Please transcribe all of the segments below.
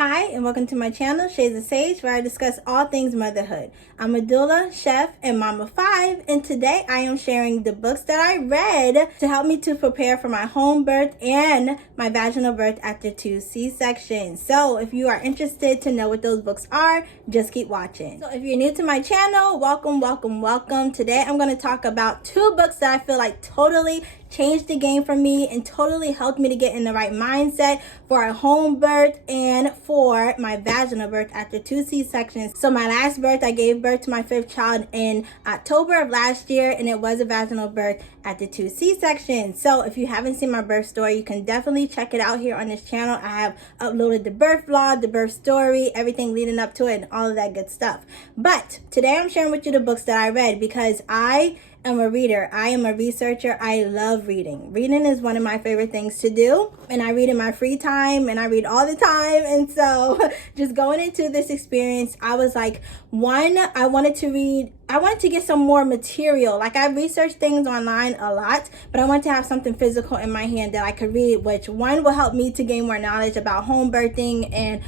Hi, and welcome to my channel, Shades of Sage, where I discuss all things motherhood. I'm a doula, chef, and mom of 5, and today I am sharing the books that I read to help me to prepare for my home birth and my vaginal birth after 2 C-sections. So if you are interested to know what those books are, just keep watching. So if you're new to my channel, welcome, welcome, welcome. Today I'm going to talk about 2 books that I feel like totally changed the game for me and totally helped me to get in the right mindset for a home birth and for my vaginal birth after 2 C-sections. So my last birth, I gave birth to my 5th child in October of last year, and it was a vaginal birth after 2 C-sections. So if you haven't seen my birth story, you can definitely check it out here on this channel. I have uploaded the birth vlog, the birth story, everything leading up to it, and all of that good stuff. But today I'm sharing with you the books that I read because I am a reader. I am a researcher. I love reading. Reading is one of my favorite things to do, and I read in my free time, and I read all the time. And so just going into this experience, I was like, one, I wanted to get some more material. Like, I research things online a lot, but I want to have something physical in my hand that I could read, which one will help me to gain more knowledge about home birthing and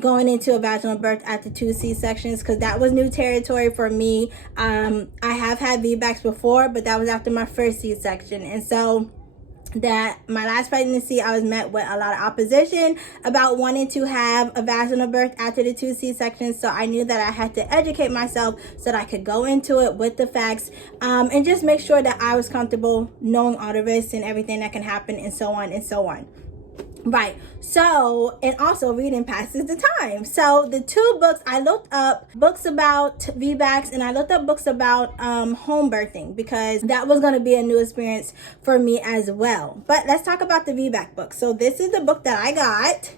going into a vaginal birth after 2 C-sections, because that was new territory for me. I have had Vbacs before, but that was after my 1st C-section. And so that my last pregnancy, I was met with a lot of opposition about wanting to have a vaginal birth after the 2 C-sections. So I knew that I had to educate myself so that I could go into it with the facts, and just make sure that I was comfortable knowing all the risks and everything that can happen, and so on and so on. Right. So, and also reading passes the time. So the 2 books, I looked up books about Vbacs, and I looked up books about home birthing, because that was going to be a new experience for me as well. But let's talk about the Vbac book. So this is the book that I got,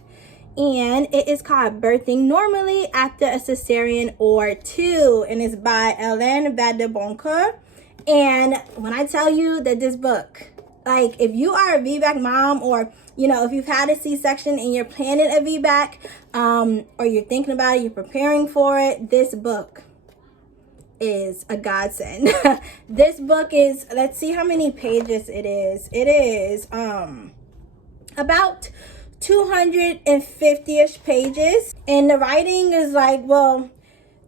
and it is called Birthing Normally After a Cesarean or 2, and it's by Ellen Vbac. And when I tell you that this book, like, if you are a Vbac mom, or if you've had a C-section and you're planning a Vbac, or you're thinking about it, you're preparing for it, this book is a godsend. This book is, let's see how many pages it is. It is about 250-ish pages, and the writing is like, well,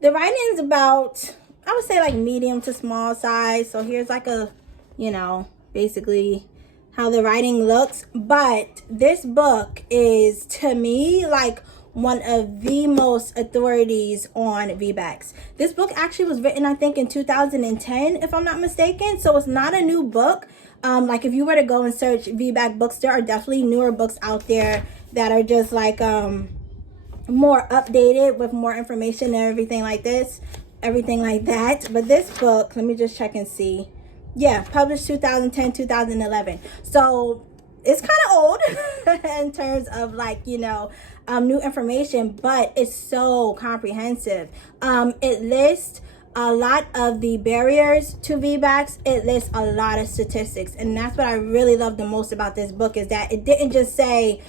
the writing is about, I would say, like medium to small size. So here's like a, basically how the writing looks. But this book is, to me, like one of the most authorities on Vbacs. This book actually was written, I think, in 2010, if I'm not mistaken. So it's not a new book. Like, if you were to go and search Vbac books, there are definitely newer books out there that are just like more updated with more information and everything like that. But this book, let me just check and see. Yeah, published 2010, 2011. So it's kind of old in terms of, like, new information, but it's so comprehensive. It lists a lot of the barriers to Vbacs. It lists a lot of statistics. And that's what I really love the most about this book, is that it didn't just say,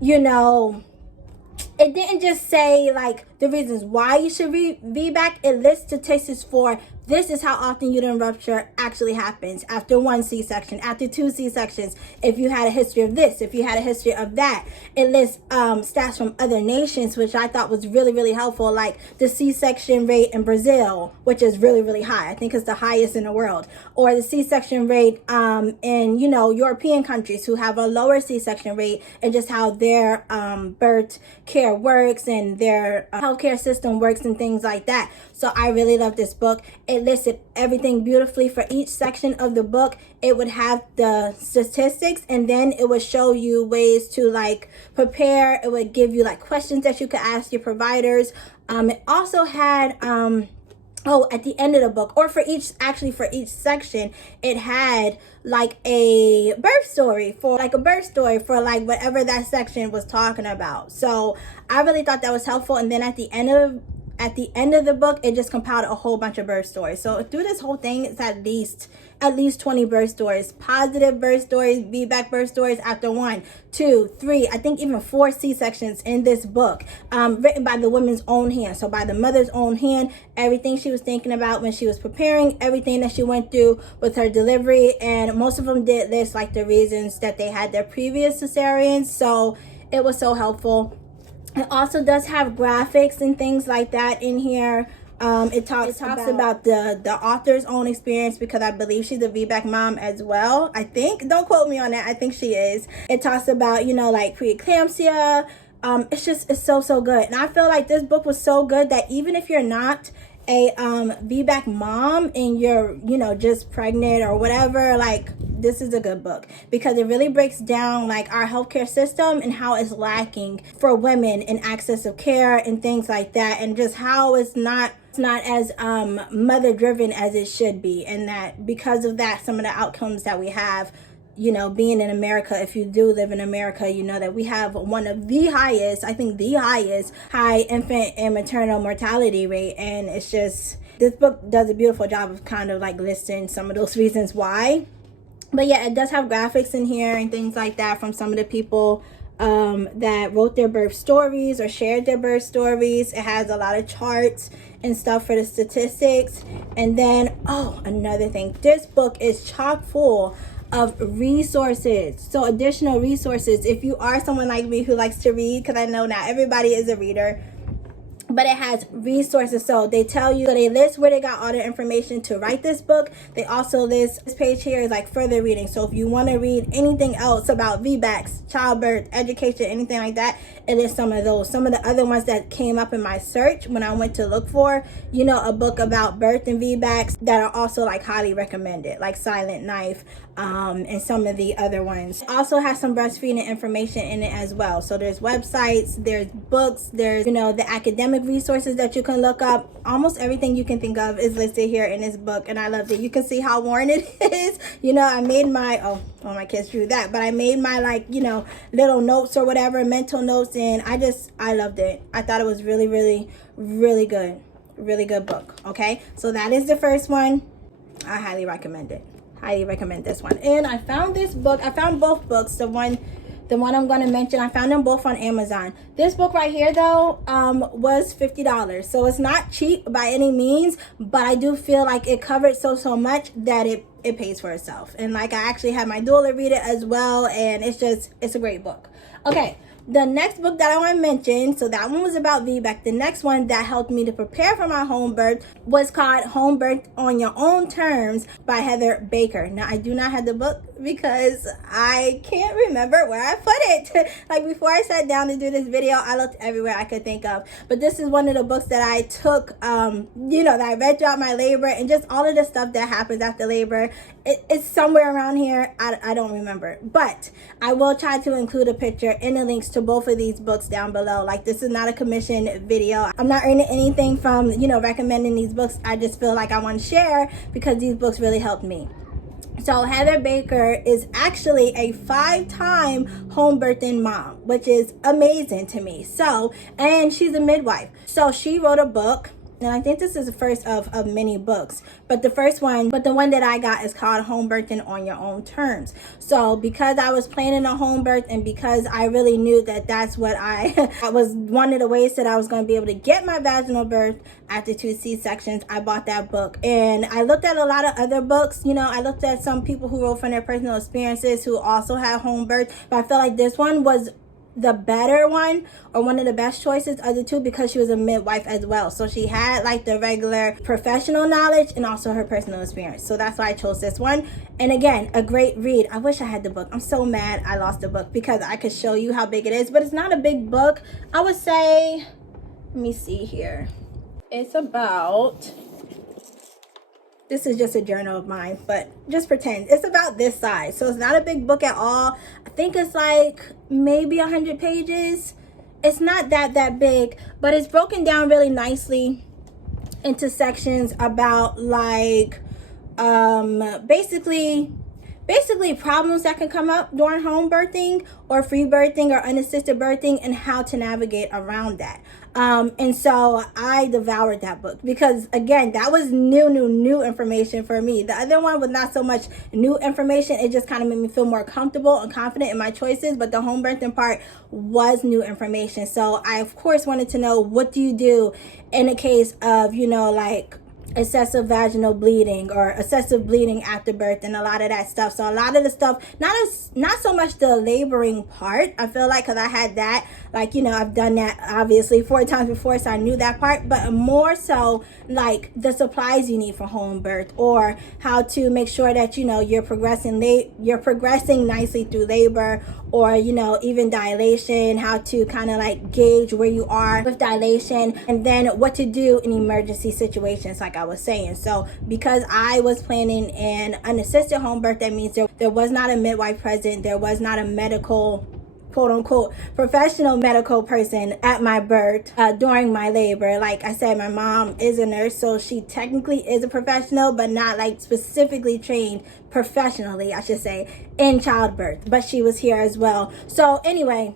it didn't just say like the reasons why you should read Vbac. It lists statistics for this is how often uterine rupture actually happens after 1 C-section, after 2 C-sections, if you had a history of this, if you had a history of that. It lists stats from other nations, which I thought was really, really helpful, like the C-section rate in Brazil, which is really, really high. I think it's the highest in the world. Or the C-section rate in, European countries who have a lower C-section rate, and just how their birth care works and their healthcare system works and things like that. So I really love this book. It listed everything beautifully for each section of the book. It would have the statistics, and then it would show you ways to like prepare. It would give you like questions that you could ask your providers. It also had at the end of the book, or for each section, it had like a birth story for whatever that section was talking about. So I really thought that was helpful. And then at the end of the book, it just compiled a whole bunch of birth stories. So through this whole thing, it's at least 20 birth stories, positive birth stories, Vbac birth stories after 1, 2, 3, I think even 4 C-sections in this book, written by the woman's own hand. So by the mother's own hand, everything she was thinking about when she was preparing, everything that she went through with her delivery. And most of them did list like the reasons that they had their previous cesareans. So it was so helpful. It also does have graphics and things like that in here. It talks about the author's own experience, because I believe she's a VBAC mom as well. I think, don't quote me on that, I think she is. It talks about, you know, like preeclampsia. It's so good. And I feel like this book was so good that even if you're not a VBAC mom and you're, you know, just pregnant or whatever, like, this is a good book, because it really breaks down like our healthcare system and how it's lacking for women in access of care and things like that, and just how it's not as mother driven as it should be, and that because of that, some of the outcomes that we have, you know, being in America, if you do live in America, you know that we have one of the highest, I think the highest, high infant and maternal mortality rate. And it's just, this book does a beautiful job of kind of like listing some of those reasons why. But yeah, it does have graphics in here and things like that from some of the people that wrote their birth stories or shared their birth stories. It has a lot of charts and stuff for the statistics. And then, oh, another thing, this book is chock full of resources. So additional resources, if you are someone like me who likes to read, because I know not everybody is a reader, but it has resources. So they tell you, so they list where they got all the information to write this book. They also list, this page here is like further reading. So if you want to read anything else about VBACs, childbirth, education, anything like that, it is some of those. Some of the other ones that came up in my search when I went to look for, you know, a book about birth and VBACs that are also like highly recommended, like Silent Knife, and some of the other ones. It also has some breastfeeding information in it as well. So there's websites, there's books, there's, you know, the academic resources that you can look up. Almost everything you can think of is listed here in this book, and I loved it. You can see how worn it is. You know, I made my, oh, well, my kids drew that, but I made my, like, you know, little notes or whatever, mental notes, and I loved it. I thought it was really, really, really good. Really good book. Okay, so that is the first one. I highly recommend it. Highly recommend this one. And I found this book, I found both books, the one I'm going to mention, I found them both on Amazon. This book right here though was $50, so it's not cheap by any means, but I do feel like it covered so much that it pays for itself. And like, I actually had my doula read it as well, and it's a great book. Okay, the next book that I want to mention, so that one was about VBAC. The next one that helped me to prepare for my home birth was called Home Birth on Your Own Terms by Heather Baker. Now, I do not have the book because I can't remember where I put it. Like, before I sat down to do this video, I looked everywhere I could think of. But this is one of the books that I took, you know, that I read throughout my labor, and just all of the stuff that happens after labor. It's somewhere around here. I don't remember. But I will try to include a picture and the links to both of these books down below. Like, this is not a commission video. I'm not earning anything from, you know, recommending these books. I just feel like I want to share because these books really helped me. So Heather Baker is actually a 5-time home birthing mom, which is amazing to me. So, and she's a midwife. So she wrote a book, and I think this is the first of many books, but the one that I got is called Home Birthing on Your Own Terms. So because I was planning a home birth, and because I really knew that that's what that was one of the ways that I was going to be able to get my vaginal birth after 2 C-sections, I bought that book. And I looked at a lot of other books. You know, I looked at some people who wrote from their personal experiences who also had home birth, but I felt like this one was the better one, or one of the best choices of the two, because she was a midwife as well. So she had like the regular professional knowledge and also her personal experience. So that's why I chose this one. And again, a great read. I wish I had the book. I'm so mad I lost the book, because I could show you how big it is, but it's not a big book. I would say, let me see here. It's about, this is just a journal of mine, but just pretend it's about this size. So it's not a big book at all. I think it's like maybe 100 pages. It's not that big, but it's broken down really nicely into sections about like basically problems that can come up during home birthing or free birthing or unassisted birthing, and how to navigate around that. And so I devoured that book, because again, that was new information for me. The other one was not so much new information. It just kind of made me feel more comfortable and confident in my choices. But the home birthing part was new information. So I, of course, wanted to know, what do you do in a case of, you know, like excessive vaginal bleeding or excessive bleeding after birth, and a lot of that stuff. So a lot of the stuff, not so much the laboring part, I feel like, because I had that, Like, you know, I've done that obviously 4 times before, so I knew that part, but more so like the supplies you need for home birth, or how to make sure that, you know, you're progressing nicely through labor, or, you know, even dilation, how to kind of like gauge where you are with dilation, and then what to do in emergency situations, like I was saying. So because I was planning an unassisted home birth, that means there was not a midwife present, there was not a medical, quote unquote, professional medical person at my birth during my labor. Like I said, my mom is a nurse, so she technically is a professional, but not like specifically trained professionally, I should say, in childbirth, but she was here as well. So anyway,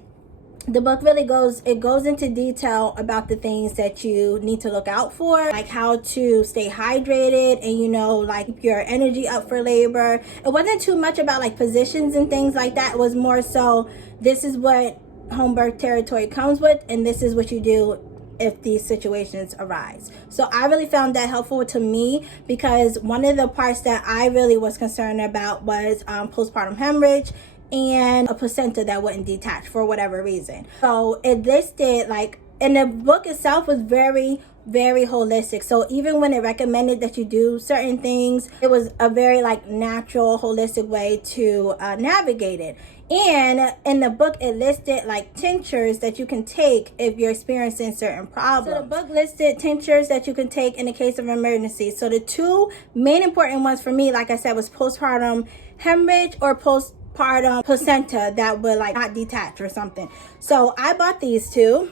the book really goes into detail about the things that you need to look out for, like how to stay hydrated and, you know, like keep your energy up for labor. It wasn't too much about like positions and things like that. It was more so, this is what home birth territory comes with, and this is what you do if these situations arise. So I really found that helpful to me, because one of the parts that I really was concerned about was postpartum hemorrhage and a placenta that wouldn't detach for whatever reason. So it listed, like, and the book itself was very holistic. So even when it recommended that you do certain things, it was a very like natural, holistic way to navigate it. And in the book, it listed like tinctures that you can take if you're experiencing certain problems. So the book listed tinctures that you can take in the case of emergency. So the two main important ones for me, like I said, was postpartum hemorrhage or postpartum placenta that would like not detach or something. So I bought these two.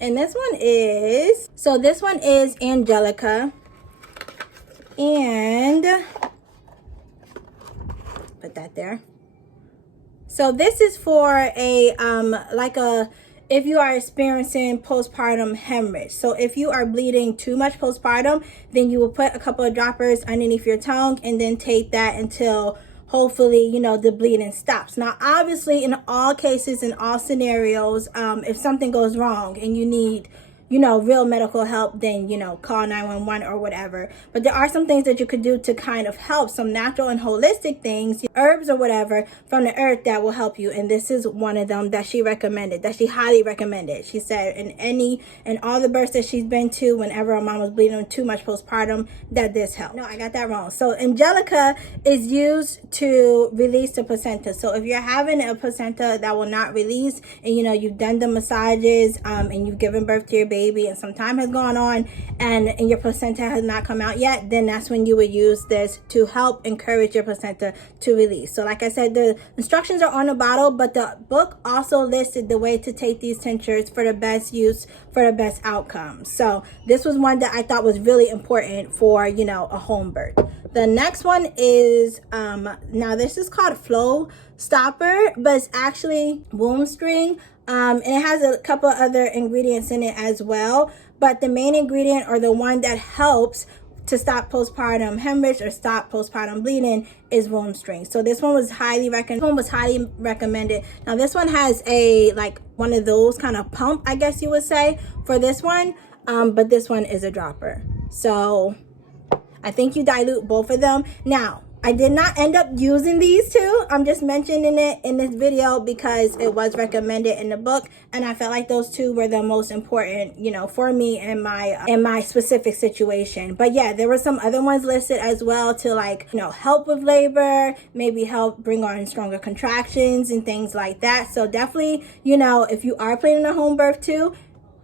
And this one is Angelica, and put that there. So this is for a if you are experiencing postpartum hemorrhage. So if you are bleeding too much postpartum, then you will put a couple of droppers underneath your tongue and then take that until hopefully, you know, the bleeding stops. Now, obviously, in all cases, in all scenarios, if something goes wrong and you need, you know, real medical help, then, you know, call 911 or whatever. But there are some things that you could do to kind of help, some natural and holistic things, herbs or whatever from the earth that will help you. And this is one of them that she recommended, that she highly recommended. She said in all the births that she's been to, whenever her mom was bleeding too much postpartum, that this helped. No, I got that wrong. So Angelica is used to release the placenta. So if you're having a placenta that will not release, and, you know, you've done the massages and you've given birth to your baby, and some time has gone on and your placenta has not come out yet, then that's when you would use this to help encourage your placenta to release. So like I said, the instructions are on the bottle, but the book also listed the way to take these tinctures for the best use, for the best outcome. So this was one that I thought was really important for, you know, a home birth. The next one is now this is called Flow Stopper, but it's actually womb string. And it has a couple other ingredients in it as well. But the main ingredient, or the one that helps to stop postpartum hemorrhage or stop postpartum bleeding, is womb string. So this one was highly recommended. Now this one has a like one of those kind of pump, I guess you would say, for this one. But this one is a dropper. So I think you dilute both of them. Now, I did not end up using these two. I'm just mentioning it in this video because it was recommended in the book, and I felt like those two were the most important, you know, for me in my specific situation. But yeah, there were some other ones listed as well to, like, you know, help with labor, maybe help bring on stronger contractions and things like that. So definitely, you know, if you are planning a home birth too,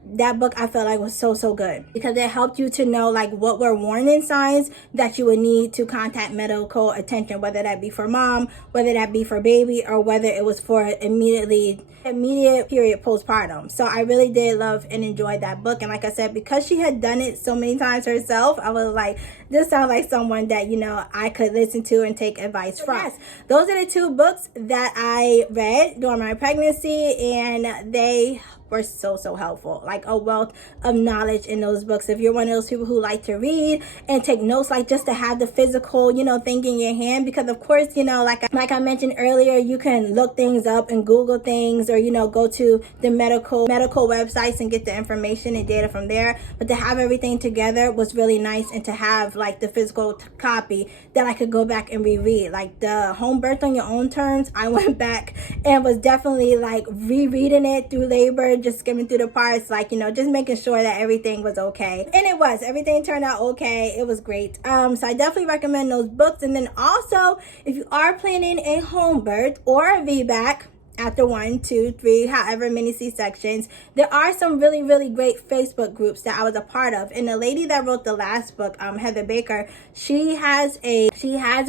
that book I felt like was so good, because it helped you to know like what were warning signs that you would need to contact medical attention, whether that be for mom, whether that be for baby, or whether it was for immediate period postpartum. So I really did love and enjoy that book. And like I said, because she had done it so many times herself, I was like, this sounds like someone that, you know, I could listen to and take advice from. Yes, those are the two books that I read during my pregnancy, and they were so helpful. Like a wealth of knowledge in those books. If you're one of those people who like to read and take notes, like just to have the physical, you know, thing in your hand, because of course, you know, like I mentioned earlier, you can look things up and Google things, or, you know, go to the medical websites and get the information and data from there. But to have everything together was really nice, and to have like the physical copy that I could go back and reread. Like the Home Birth on Your Own Terms, I went back and was definitely like rereading it through labor, over, just skimming through the parts, like, you know, just making sure that everything was okay. And it was. Everything turned out okay. It was great. So I definitely recommend those books. And then also, if you are planning a home birth or a VBAC, after 1, 2, 3, however many C-sections, there are some really, really great Facebook groups that I was a part of. And the lady that wrote the last book, Heather Baker, she has a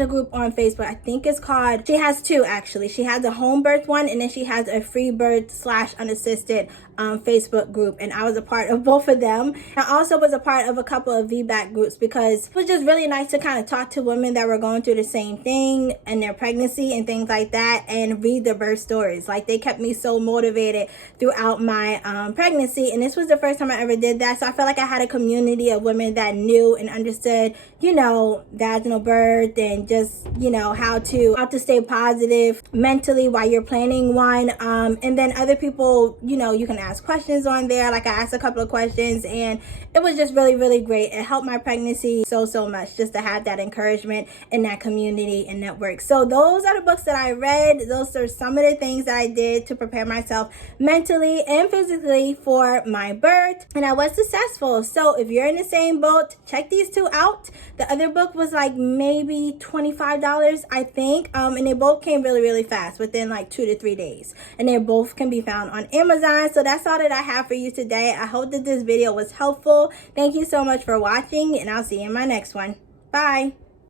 group on Facebook. I think it's called, she has two actually. She has a home birth one, and then she has a free birth / unassisted Facebook group, and I was a part of both of them. I also was a part of a couple of VBAC groups because it was just really nice to kind of talk to women that were going through the same thing in their pregnancy and things like that, and read their birth stories. Like, they kept me so motivated throughout my pregnancy, and this was the first time I ever did that. So I felt like I had a community of women that knew and understood, you know, vaginal birth, and just, you know, how to stay positive mentally while you're planning one. And then other people, you know, you can ask questions on there. Like, I asked a couple of questions, and it was just really, really great. It helped my pregnancy so much just to have that encouragement in that community and network. So those are the books that I read. Those are some of the things that I did to prepare myself mentally and physically for my birth, and I was successful. So if you're in the same boat, check these two out. The other book was like maybe $25, I think, and they both came really, really fast, within like 2 to 3 days, and they both can be found on Amazon. So that's all that I have for you today. I hope that this video was helpful. Thank you so much for watching, and I'll see you in my next one. Bye.